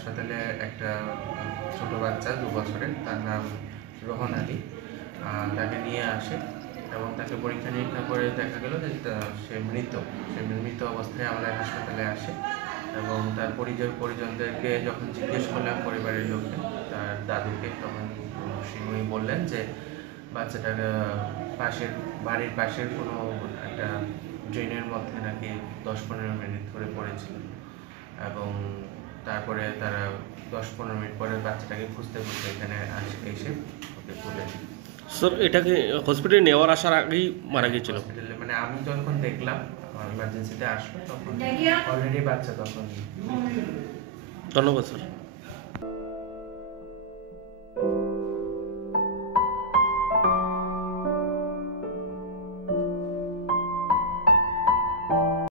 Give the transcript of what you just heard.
হাসপাতালে একটা ছোট বাচ্চা 2 বছরের, তার নাম রোহন আলী, তাকে নিয়ে আসে এবং তাকে পরীক্ষা নিরীক্ষা করে দেখা গেল যে সে মৃত অবস্থায় আমাদের হাসপাতালে আসে। এবং তার পরিজনদেরকে যখন জিজ্ঞেস করলাম, পরিবারের লোককে, তার দাদুকে, তখন উনি বললেন যে বাচ্চাটার বাড়ির পাশের কোনো একটা ড্রেনের মধ্যে নাকি 10-15 মিনিট ধরে পড়েছিল এবং তারপরে তারা 10-15 মিনিট পরে বাচ্চাটাকে খুঁজতে এখানে এসে ওকে তুলে। স্যার, এটাকে হসপিটালে নেওয়ার আসার আগেই মারা গিয়েছিল? হসপিটালে মানে আমি যখন দেখলাম, ইমার্জেন্সিতে আসলো, তখন অলরেডি বাচ্চা তখন। ধন্যবাদ স্যার।